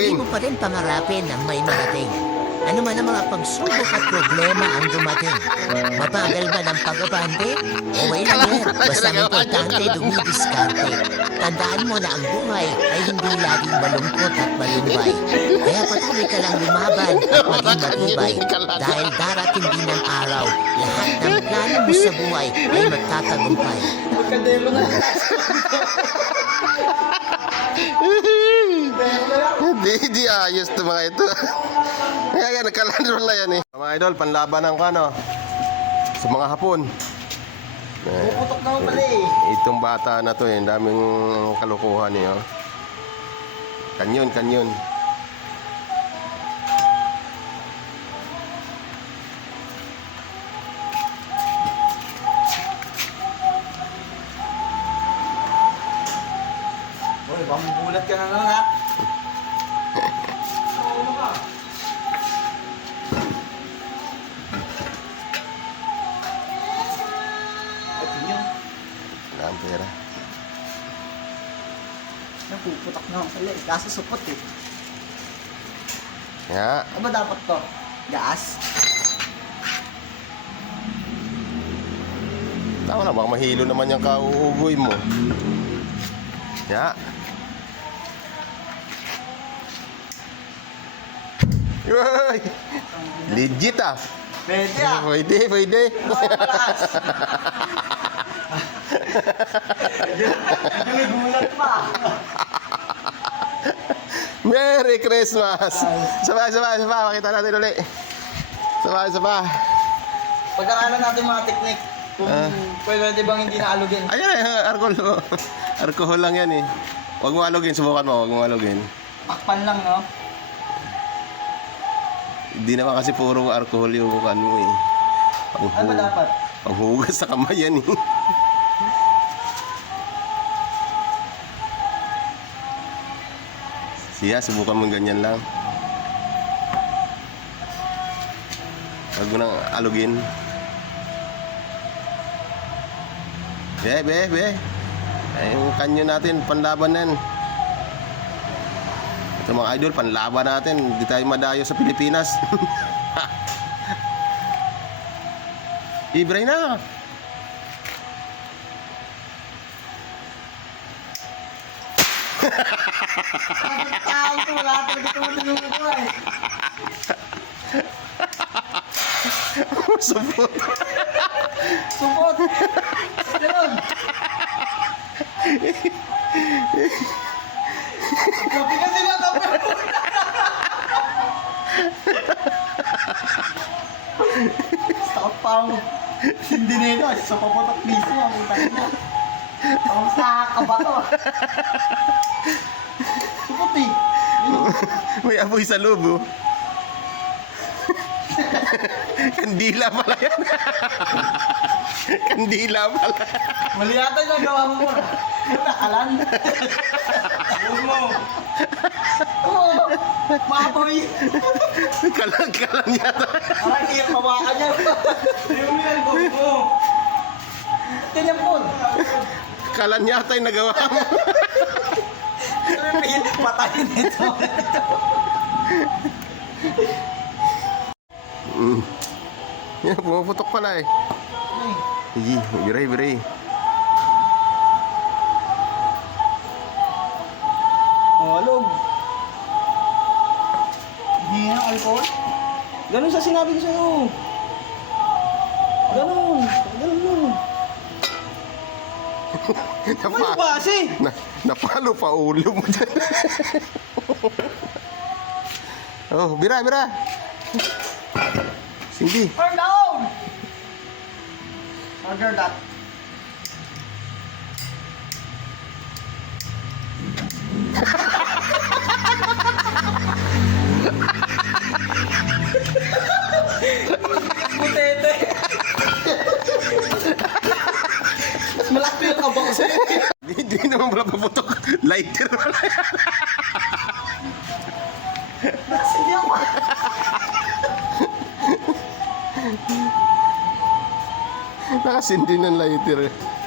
gagawin. mo pa rin pangarapin ang may marating. Ano man ang mga pagsubok at problema ang dumating. Mabagal ba ng pag-abante? Okay lang yan. Basta ang importante, dumidiskarte. Tandaan mo na ang buhay ay hindi laging malungkot at malumbay. Kaya patuloy ka lang lumaban at maging matibay. Dahil darating din ng araw, lahat ng plano mo sa buhay ay magtatagumpay. Magkadelo na. Hindi, hindi ayos to mga ito. Kaya nga, nagkalandro na yan eh. Mga idol, panlabanan ka no. Sa mga hapon. Puputok naman pala eh. itong bata na to eh, daming kalukuhan eh. Oh. Kanyon, kanyon. Uy, baka mabulat ka na lang ha. Wala ang pera. Napuputak naman pala eh. Kaso supot eh. Kaya, Ano ba dapat to? Gas? tama na, baka mahilo naman yung kauugoy mo. Kaya. Yoy! Legit ah. Pwede ah. Pwede, pwede. Pa. Merry Christmas! Sabay, sabay, sabay. Makita natin ulit. Sabay, sabay. Pagkakalan natin mga teknik. Kung Ah. pwede bang hindi naalugin. Ayan eh, alcohol. alcohol lang yan eh. Huwag mo alugin, subukan mo, huwag mo alugin. Pakpan lang no? Hindi naman kasi puro alcohol yung ano eh. Panghu- Ano ba dapat? Panghugas sa kamay yan eh. Siya, subukan mo ganyan lang. Huwag mo nang alugin. Be, be, be. Ay, yung kanyo natin, panlaban yan. Ito mga idol, panlaban natin. Hindi tayo madayo sa Pilipinas. Ibray na. Supot. Supot! Ganun! Kapi ka sila, kapi! Stop pang hindi nito, sa paputok mismo ang utang mo. Ang saka ba to? Yun. May apoy sa loob, oh. Kandila pala yan. Kandila pala. Mali yata yung nagawa mo mo. Nakalan. Huwag mo. Oo. Maapoy. Kalang-kalang yata. Parang hirap hawakan niya. Yung yan, huwag mo. Po. Kalan yata yung nagawa mo. Patayin nito. Mm. Yan, pumuputok pala eh. Hindi, biray, biray. Oh, alog. Hindi na alcohol? Ganun sa sinabi ko sa'yo. Ganun. Ganun lang. Ano Napa, ba kasi? na, napalo pa ulo mo dyan. oh, bira, bira. Cindy. Turn down! Order that. Putete! Mas malaki yung kabak sa'yo. Hindi naman pala paputok. Lighter pala yan. Nakasindi ng lighter.